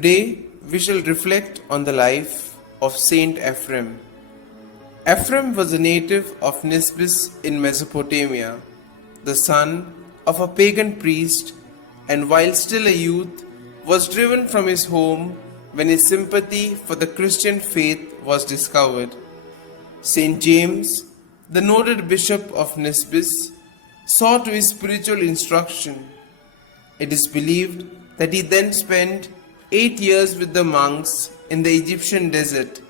Today we shall reflect on the life of St Ephrem. Ephrem was a native of Nisbis in Mesopotamia, the son of a pagan priest, and while still a youth, was driven from his home when his sympathy for the Christian faith was discovered. St. James, the noted bishop of Nisbis, saw to his spiritual instruction. It is believed that he then spent 8 years with the monks in the Egyptian desert,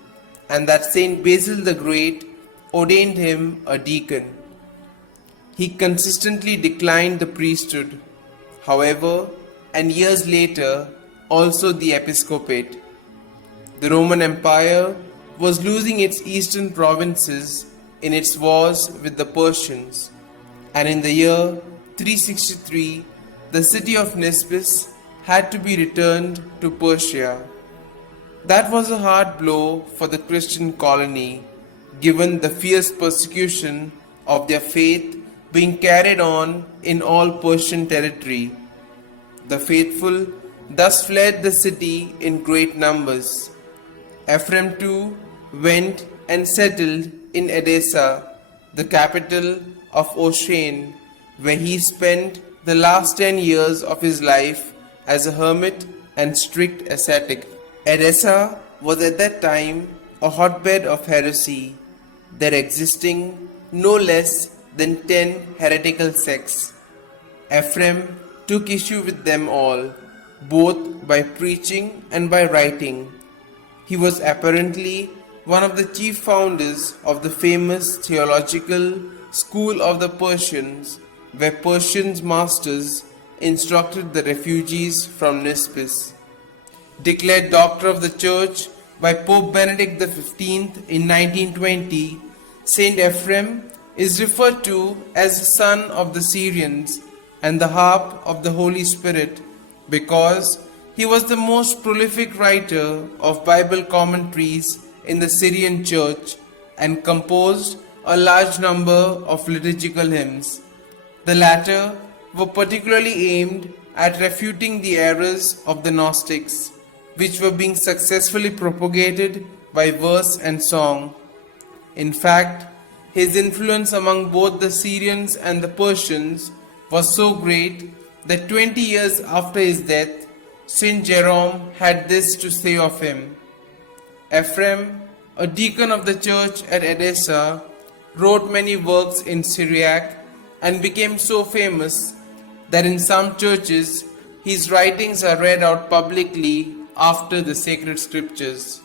and that Saint Basil the Great ordained him a deacon. He consistently declined the priesthood, however, and years later also the episcopate. The Roman Empire was losing its eastern provinces in its wars with the Persians, and in the year 363 the city of Nisbis had to be returned to Persia. That was a hard blow for the Christian colony, given the fierce persecution of their faith being carried on in all Persian territory. The faithful thus fled the city in great numbers. Ephrem too went and settled in Edessa, the capital of Ocean, where he spent the last 10 years of his life as a hermit and strict ascetic. Edessa was at that time a hotbed of heresy, there existing no less than 10 heretical sects. Ephrem took issue with them all, both by preaching and by writing. He was apparently one of the chief founders of the famous theological school of the Persians, where Persian masters instructed the refugees from Nisbis. Declared Doctor of the Church by Pope Benedict XV in 1920, St Ephrem is referred to as the son of the Syrians and the harp of the Holy Spirit because he was the most prolific writer of Bible commentaries in the Syrian church and composed a large number of liturgical hymns. The latter were particularly aimed at refuting the errors of the Gnostics, which were being successfully propagated by verse and song. In fact, his influence among both the Syrians and the Persians was so great that 20 years after his death, St. Jerome had this to say of him. Ephrem, a deacon of the church at Edessa, wrote many works in Syriac and became so famous that in some churches his writings are read out publicly after the sacred scriptures.